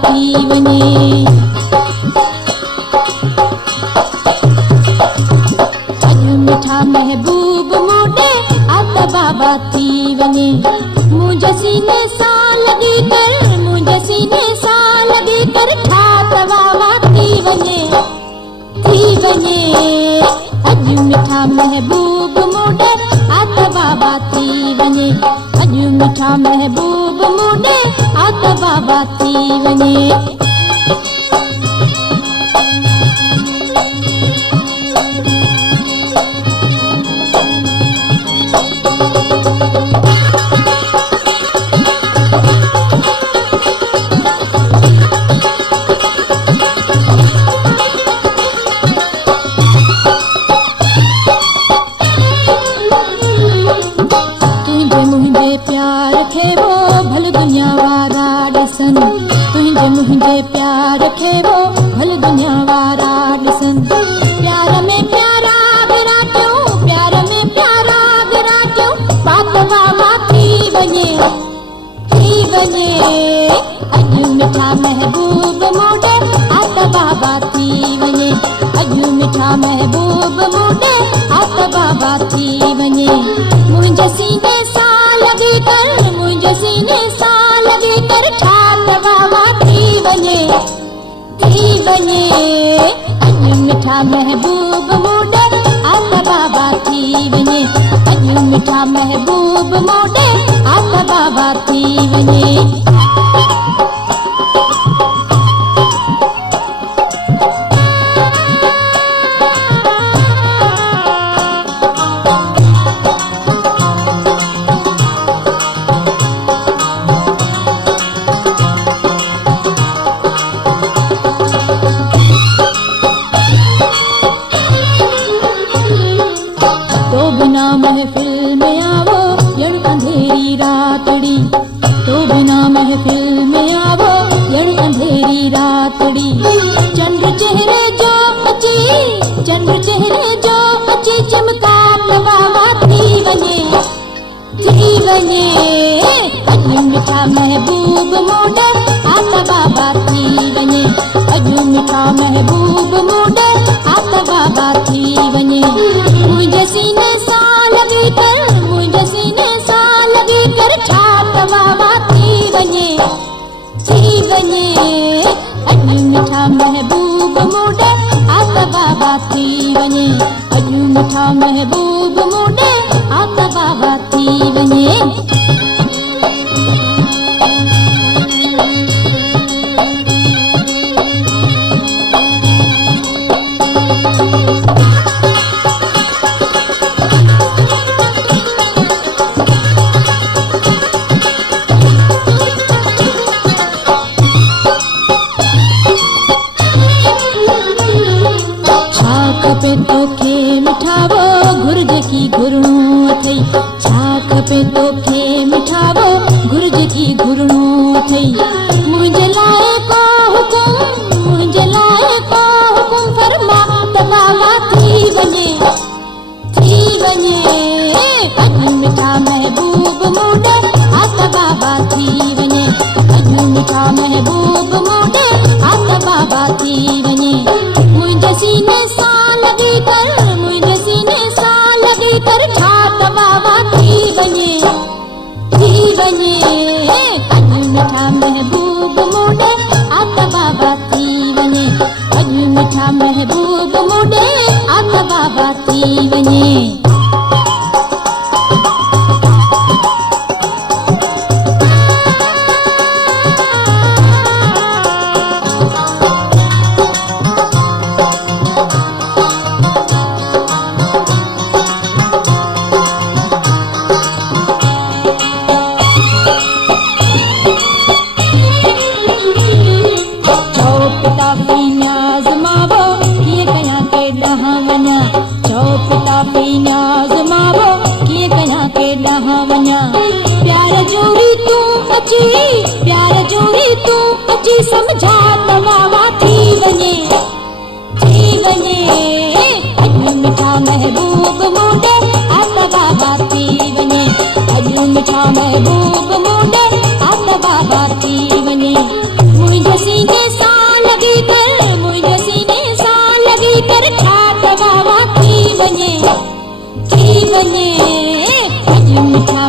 थी वञे। अॼु मिठा महबूब मोॾे आता बाबा थी वञे। मुंहिंजे सीने सां लॻी कर, मुंहिंजे सीने सां लॻी कर ठात वावा थी वञे, थी वञे। अॼु मिठा महबूब मोॾे आता बाबा थी वञे। अॼु मिठा महबूब मोॾे आता बाबा थी वञे। मुंहिंजे प्यार खे वो भल दुनिया वारा ॾिसन, तुंहिंजे मुंहिंजे प्यार खे वो भल दुनिया वारा ॾिसन। प्यार में प्यारा विराटियो, प्यार में प्यारा विराटियो पात बाबा थी वञे, थी वञे। अॼु मिठा महबूब मोॾे आता बाबा थी वञे। अॼु मिठा महबूब मोॾे आता बाबा थी वञे। मुंहिंजे सीने सां लॻी कर, मुंहिंजे सीने सां लॻी कर ठात बाबा थी वञे, थी वञे। अॼु मिठा महबूब मोॾे आता बाबा थी वञे। अॼु मिठा महबूब मोॾे आता बाबा थी वञे। तो बिना महफिल में आवो ॼण अंधेरी रातड़ी, तो बिना महफिल में आवो ॼण अंधेरी रातड़ी। चंद्र चेहरे जो अची, चंद्र चेहरे जो अची चमकात बाबा थी वञे, थी वञे। अॼु मिठा महबूब मोॾे आता बाबा थी वञे। अॼु मिठा महबूब मोॾे आता बाबा थी वञे। मुंहिंजे सीने सां लॻी कर, मुंहिंजे सीने सां लॻी कर ठात बाबा थी वञे, थी वञे। अॼु मिठा महबूब मोॾे आता बाबा थी वञे। अॼु मिठा महबूब मोॾे आता बाबा थी वञे। खपे तोखे मिठावो घुर्ज की घुरणो अथई, छा खपे तोखे मिठावो घुर्ज की घुरणो अथई। मुंहिंजे लाइ को हुकुम, मुंहिंजे लाइ को हुकुम फरमा त बाबा थी वञे, थी वञे। अॼु मिठा महबूब मोॾे आता बाबा थी वञे। अॼु मिठा महबूब मोॾे आता बाबा थी वञे। मुंहिंजे सीने सां लॻी कर, मुंहिंजे सीने सां लॻी कर ठात बाबा थी वञे, थी वञे। अॼु मिठा महबूब मोॾे आता बाबा थी वञे। अॼु मिठा महबूब मोॾे आता बाबा थी वञे। प्यार जोरी तू अची समझा त वावा थी वञे, थी वञे। अॼु मिठा महबूब मोॾे आता बाबा थी वञे। अॼु मिठा महबूब मोॾे आता बाबा थी वञे। मुंहिंजे की बने, अज मीठा